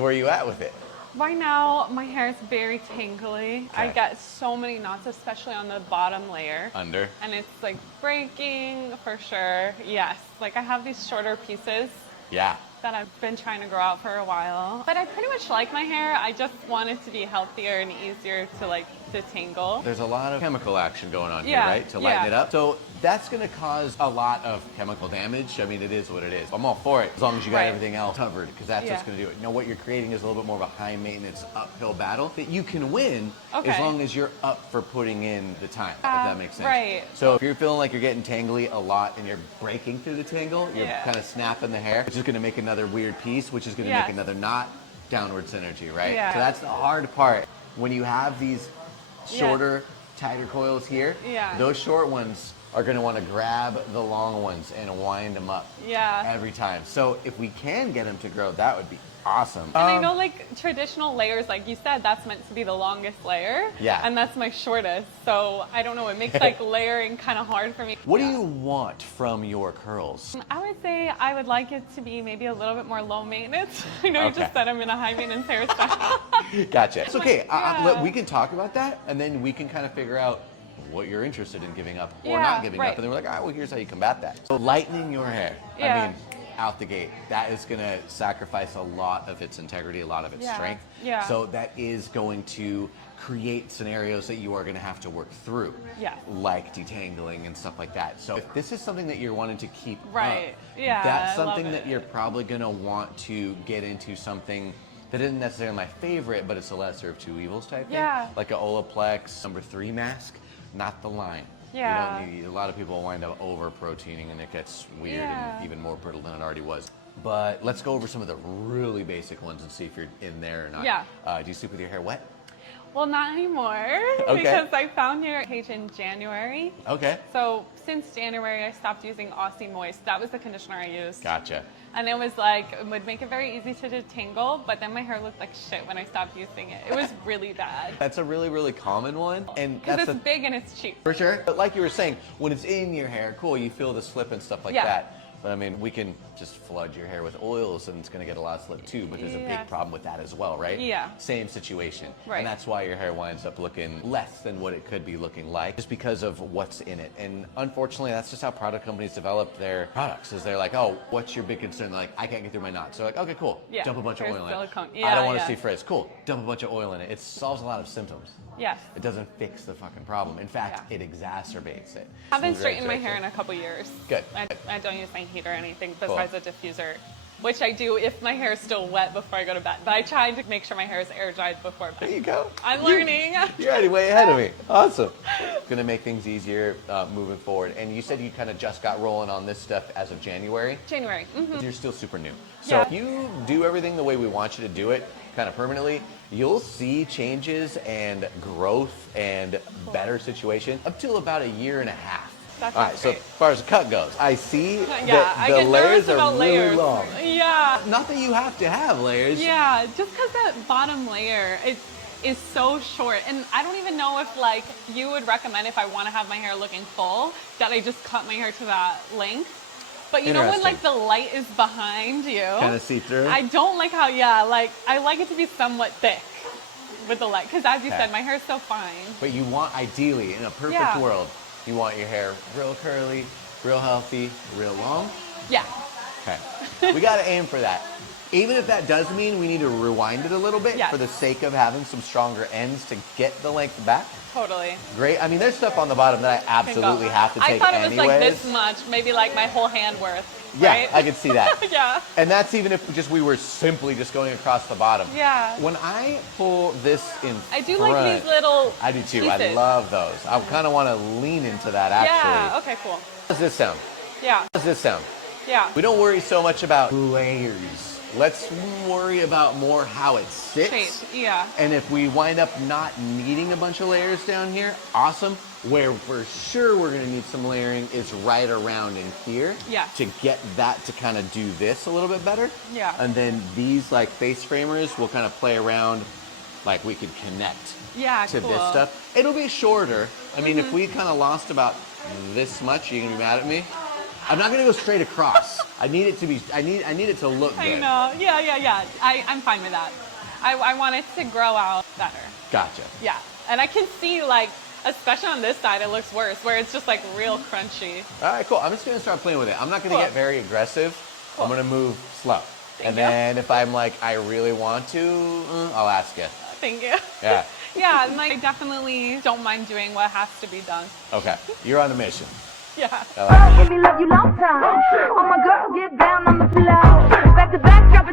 Where are you at with it? Right now, my hair is very tangly. Okay. I get so many knots, especially on the bottom layer. Under? And it's like breaking for sure. Yes. Like I have these shorter pieces Yeah. that I've been trying to grow out for a while. But I pretty much like my hair. I just want it to be healthier and easier to like detangle. There's a lot of chemical action going on here, Yeah, right? To lighten yeah. it up. So that's going to cause a lot of chemical damage. I mean, it is what it is. I'm all for it as long as you got Right. everything else covered, because that's what's Yeah. going to do it. You know, what you're creating is a little bit more of a high maintenance uphill battle that you can win as Okay. long as you're up for putting in the time, if that makes sense. Right. So if you're feeling like you're getting tangly a lot and you're breaking through the tangle, you're Yeah. kind of snapping the hair, which is going to make another weird piece, which is going to Yes. make another knot, downward synergy, right? Yeah. So that's the hard part. When you have these shorter, tighter coils here, Yeah. those short ones are going to want to grab the long ones and wind them up Yeah. every time. So if we can get them to grow, that would be awesome. And I know like traditional layers, like you said, that's meant to be the longest layer. Yeah. And that's my shortest. So I don't know, it makes like layering kind of hard for me. What do you want from your curls? I would say I would like it to be maybe a little bit more low maintenance. I know you Okay. just said I'm in a high maintenance hairstyle. Gotcha. It's okay. Yeah. We can talk about that, and then we can kind of figure out what you're interested in giving up or Yeah, not giving right. up. And then we're like, all right, well, here's how you combat that. So lightening your hair. I Yeah. mean, out the gate, that is going to sacrifice a lot of its integrity, a lot of its Yeah. strength. Yeah. So that is going to create scenarios that you are going to have to work through. Yeah. Like detangling and stuff like that. So if this is something that you're wanting to keep Right. up, Yeah, that's I love something that it. you're probably going to want to get into something that isn't necessarily my favorite, but it's a lesser of two evils type Yeah. thing. Like a Olaplex #3 mask, not the line. Yeah. You don't need, a lot of people wind up over proteining and it gets weird Yeah. and even more brittle than it already was. But let's go over some of the really basic ones and see if you're in there or not. Yeah. Do you sleep with your hair wet? Well, not anymore. Okay. Because I found your page in January. Okay. So since January, I stopped using Aussie Moist. That was the conditioner I used. Gotcha. And it was like, it would make it very easy to detangle, but then my hair looked like shit when I stopped using it. It was really bad. That's a really, really common one. And Because that's it's big and it's cheap. for sure. But like you were saying, when it's in your hair, cool, you feel the slip and stuff like Yeah. that. But I mean, we can just flood your hair with oils and it's going to get a lot of slip too, but there's a Yeah. big problem with that as well, right? Yeah. Same situation. Right. And that's why your hair winds up looking less than what it could be looking like, just because of what's in it. And unfortunately, that's just how product companies develop their products, is they're like, oh, what's your big concern? They're like, I can't get through my knots. So like, okay, cool. Yeah. Dump a bunch of There's oil in it. silicone. I Yeah, don't want to yeah. see frizz. Cool. Dump a bunch of oil in it. It solves a lot of symptoms. Yes. It doesn't fix the fucking problem. In fact, Yeah. it exacerbates it. I haven't Smooth straightened my razor. hair in a couple years. Good. I don't use my heat or anything Cool. besides a diffuser, which I do if my hair is still wet before I go to bed. But I try to make sure my hair is air dried before There bed. you go. I'm learning. You're already way ahead of me. Awesome. It's going to make things easier moving forward. And you said you kind of just got rolling on this stuff as of January. January. But you're still super new. So Yeah. if you do everything the way we want you to do it, kind of permanently, you'll see changes and growth and better situation up till about a year and a half. That All right, sounds so great. as far as the cut goes, I see Yeah, that I the get layers nervous are about really layers. long. Yeah. Not that you have to have layers. Yeah, just because that bottom layer is so short. And I don't even know if like you would recommend if I want to have my hair looking full that I just cut my hair to that length. But you know when like the light is behind you? Kind of see through. I don't like how, like I like it to be somewhat thick with the light. Because as you said, my hair is so fine. But you want, ideally, in a perfect Yeah. world, you want your hair real curly, real healthy, real long. Yeah. Okay. We got to aim for that. Even if that does mean we need to rewind it a little bit Yes. for the sake of having some stronger ends to get the length back. Totally. Great. I mean, there's stuff on the bottom that I absolutely have to take I thought it was anyways. like this much, maybe like my whole hand worth. Yeah, Right? I could see that. Yeah. And that's even if just we were simply just going across the bottom. Yeah. When I pull this in I do front, like these little I do too. I pieces. love those. I kind of want to lean into that actually. Yeah, okay, cool. How does this sound? Yeah, How does this sound? yeah. We don't worry so much about layers. Let's worry about more how it sits. Shape, yeah. And if we wind up not needing a bunch of layers down here, awesome. Where for sure we're gonna need some layering is right around in here. Yeah. To get that to kind of do this a little bit better. Yeah. And then these like face framers will kind of play around, like we could connect Yeah, to cool. this stuff. It'll be shorter. I mean, if we kind of lost about this much, you gonna be mad at me? I'm not gonna go straight across. I need it to be. I need it to look good. I know. Yeah. I'm fine with that. I want it to grow out better. Gotcha. Yeah, and I can see like, especially on this side, it looks worse, where it's just like real crunchy. All right, cool. I'm just gonna start playing with it. I'm not gonna get very aggressive. Cool. I'm gonna move slow. Thank and you. then if I'm like, I really want to, I'll ask you. Thank you. Yeah. Yeah, and like, I definitely don't mind doing what has to be done. Okay. You're on a mission. Yeah. Give me love you long time. All my girls get down on the floor. Back to back, drop